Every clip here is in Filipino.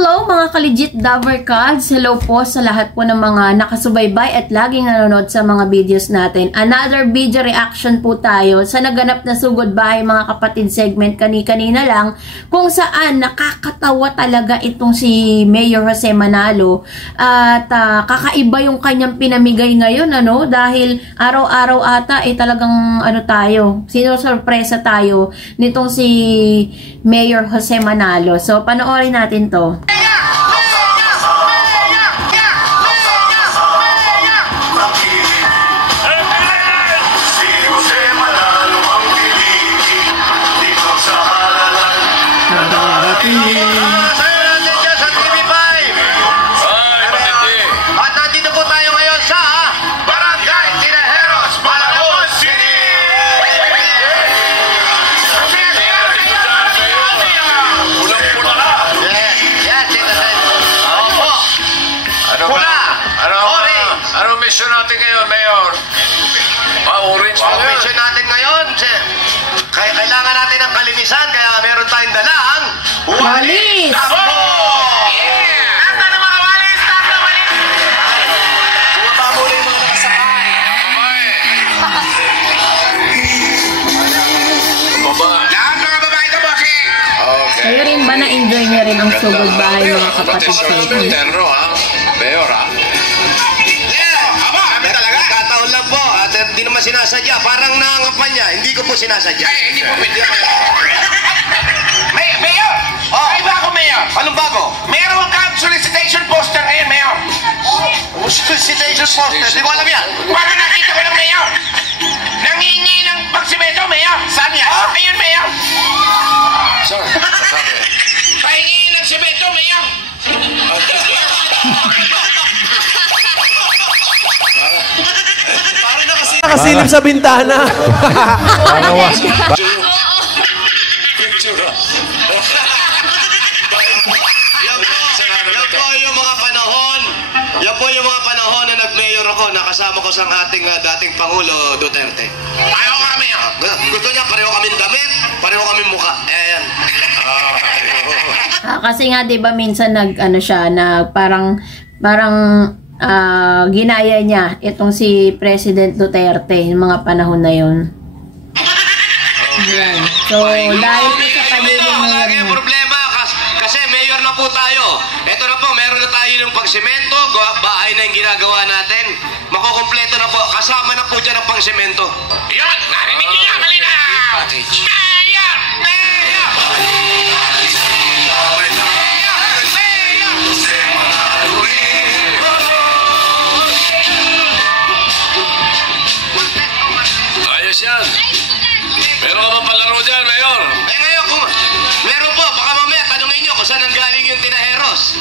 Hello mga ka-legit Dabarkads! Hello po sa lahat po ng mga nakasubaybay at laging nanonood sa mga videos natin. Another video reaction po tayo sa naganap na sugod bahay mga kapatid segment kani-kanina lang, kung saan nakakatawa talaga itong si Mayor Jose Manalo at kakaiba yung kanyang pinamigay ngayon, ano, dahil araw-araw ata talagang tayo, sinusurpresa tayo nitong si Mayor Jose Manalo. So panoorin natin to. At nandito po tayo ngayon sa Barangay Tinajeros, Malabon City! Pulang-pula na! Yes, opo! Pula! Orange! Anong mission natin ngayon, Mayor? Orange pa yun. Mission natin ngayon, kailangan natin ng kalinisan, kaya meron tayong dalang Walis! Kayo rin ba na-enjoy niya rin ang sugod bahay mga kapatid segment? Mayor, ha? Kataon lang po, at hindi naman sinasadya. Parang nangangapan niya, hindi ko po sinasadya. Ay, hindi po pwede. Mayor! Ay, bago, Mayor! Anong bago? Meron kang solicitation poster ngayon, Mayor. Solicitation poster, di ko alam yan. Para nakita ko lang, Mayor. Nangingi ng pagsimento, Mayor. Saan yan? Ayun, Mayor. Sorry. Pahingi ng simento, Mayor. Nakasilip sa bintana. Yan po yung mga panahon na nag-mayor ako, nakasama ko sa ating dating Pangulo Duterte. Ayaw ka, Mayor. Gusto niya, pareho kaming damit, pareho kaming mukha. Ayan. Kasi nga 'di ba minsan parang ginaya niya itong si President Duterte yung mga panahon na yun. Yan. So dahil po sa pagiging mayor niya. Problema kasi mayor na po tayo. Ito na po, meron na tayo ng pagsemento, bahay na yung ginagawa natin. Makukumpleto na po, kasama na po dyan ang pangsemento. Yan, narinig niyo yan, malina. Mayor! Mayor! Ayos yan. Meron ka ba palaro dyan, Mayor? Ngayon, kung meron po, baka mamaya tanungin nyo kung saan nanggaling yung Tinajeros.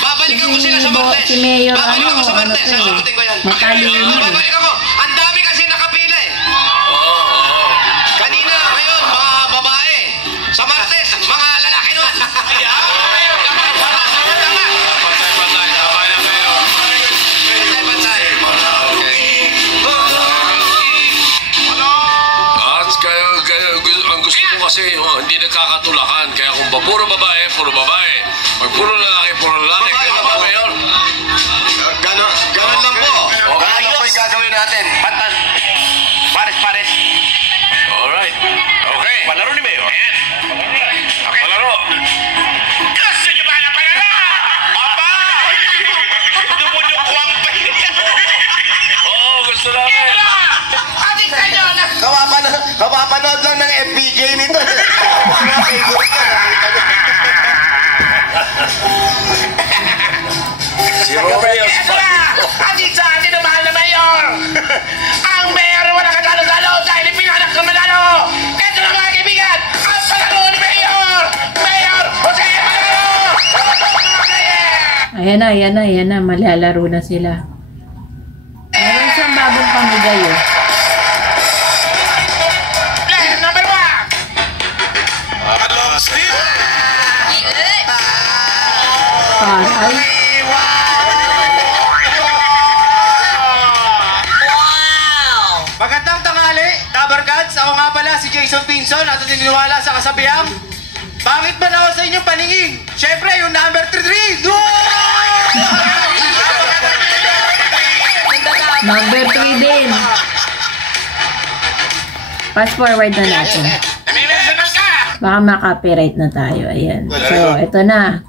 Babalikan ko sila sa Martes. Si Mayor, babalikan ko sa Martes. Sasagutin ko yan. Babalikan ko. Ang dami kasi nakapila eh. Kanina, ngayon, mga babae. Sa Martes, mga lalaki nun. Ang gusto mo kasi hindi nagkakatulakan. Kaya kung puro babae, puro babae. Pag puro lalaki, puro lalaki. Ganun ba, Mayor? Ganon lang po. Ganon lang po yung gagawin natin. Pantas. Pares-pares. Alright. Okay. Palaro ni Mayor. Ayan. Okay. Palaro. Gusto nyo ba na palaro? Aba! Dumudok ko ang pahinga. Oo, gusto namin. Ating kayo na. Kapapanood lang ng FBJ nito. Si Romeo's Patito. Atin sa atin ang mahal na mayor! Ang mayor wala katalo-talo dahil ipinanak ng Manalo! Ito na mga kaibigan! Ang palaro ni Mayor! Mayor Jose Manalo! Ayan na, malalaro na sila. Meron siyang bagong pamigay eh. Player number 1! Paray. Magandang tanghali, Dabarkads. Ako nga pala si Jason Pinson at naniniwala sa kasabihang Bakit ba na ako sa inyong paningin? Siyempre, yung number 33! Number 3 din. Fast forward na natin. Namimensionan ka! Baka ma-copyright na tayo. Ayan. So, ito na.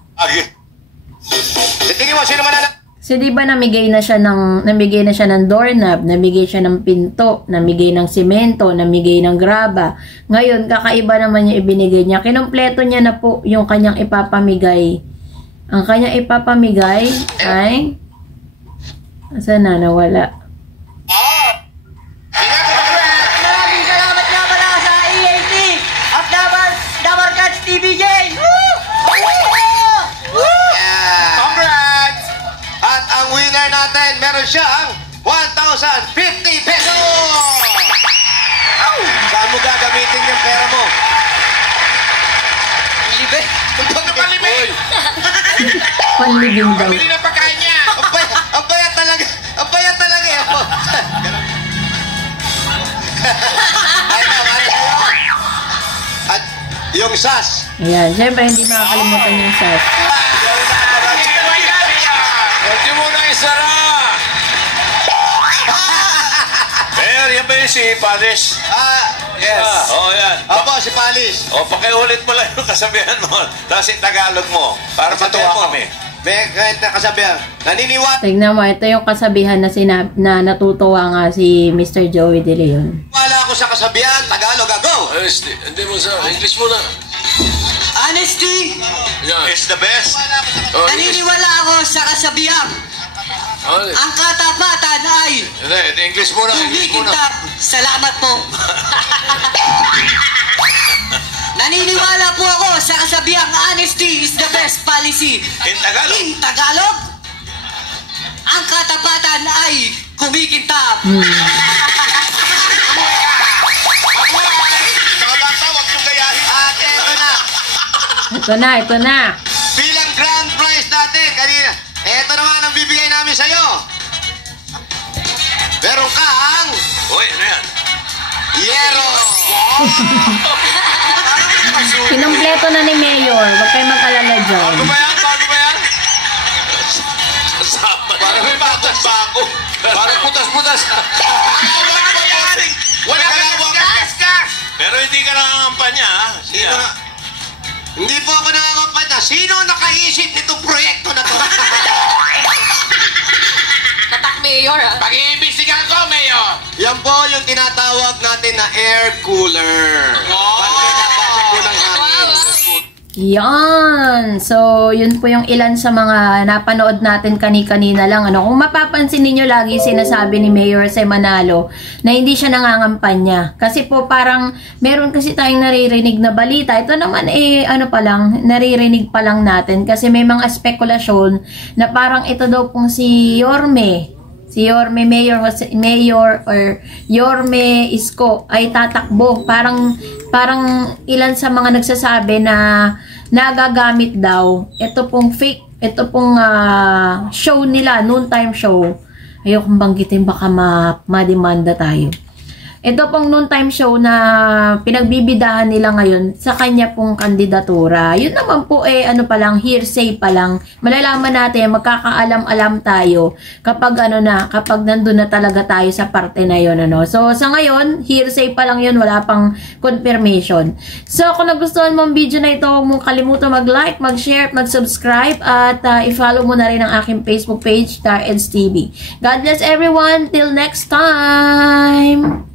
Tingin mo, sino mananalo? So, di ba namigay na siya ng doorknob, namigay siya ng pinto, namigay ng simento, namigay ng graba. Ngayon, kakaiba naman yung ibinigay niya. Kinumpleto niya na po yung kanyang ipapamigay. Ang kanyang ipapamigay ay... Asan na? Nawala. Maraming salamat nga pala sa EAT at Damar Cats TVJ! Congrats! At ang winner natin, meron siyang 1,050 pesos! Saan mo gagamitin yung pera mo? Libe? Napalimi! Panlibing daw. Pili na pagkain niya! Ang bayat talaga! Ang bayat talaga! At yung SAS. Ayan. Siyempre, hindi makakalimutan yung SAS. Huwag mo na isara! Mayor, yan ba yung si Palis? Yes. Oo, yan. Opo, si Palis. O, pakiulit mo lang yung kasabihan mo. Tapos yung Tagalog mo. Para matuwa kami. May kahit na kasabihan. Naniniwala Tignan mo, ito yung kasabihan na natutuwa nga si Mr. Joey De Leon. ako sa kasabihan. Tagalog ako. Hindi mo sa English muna. Honesty, Yan. It's the best. Oh, naniniwala ako sa kasabihan. Ang katapatan ay Hindi, English muna. English muna. kumikintab. Salamat po. Naniniwala po ako sa kasabihang honesty is the best policy. In Tagalog. In Tagalog, ang katapatan ay kumikintab. Mga bata, huwag nyo gayahin. At eto na. Ito na. Bilang grand prize natin kanina. Eto naman ang bibigay namin sa'yo. Meron kang Uy, ano yan? yero. Kinumpleto na ni Mayor. Huwag kayo mag-alala dyan. Bago ba yan? Bago ba yan? Parang may bago. Parang putas-putas. Wala ka lang Pero hindi ka nangangampanya, ha? Siya. Hindi po ako nakakampanya. Sino ang nakaisip nitong proyekto na to? Tatak Mayor, ah. Pag-iimbestigahan ko, Mayor! Yan po yung tinatawag natin na air cooler. Pagpinapasok po ng hangin. Yan. So, yun po yung ilan sa mga napanood natin kani-kanina lang. Ano, kung mapapansin niyo lagi sinasabi ni Mayor Jose Manalo na hindi siya nangangampanya. Kasi po parang meron kasi tayong naririnig na balita. Ito naman ano pa lang, naririnig pa lang natin. Kasi may mga spekulasyon na parang ito daw pong si Yorme. Si Yorme Mayor or Yorme Isko ay tatakbo. Parang ilan sa mga nagsasabi na nagagamit daw ito pong fake, ito pong show nila, noontime show. Ayokong banggitin baka ma-demanda tayo. Ito pong noontime show na pinagbibidahan nila ngayon sa kanya pong kandidatura. Yun naman po ano pa lang, hearsay pa lang. Malalaman natin, magkakaalam-alam tayo kapag kapag nandun na talaga tayo sa parte na yun. So sa ngayon, hearsay pa lang yun, wala pang confirmation. So kung nagustuhan mo ang video na ito, huwag mong kalimutan mag-like, mag-share, mag-subscribe at i-follow mo na rin ang aking Facebook page, Tar Eds TV. God bless everyone, till next time!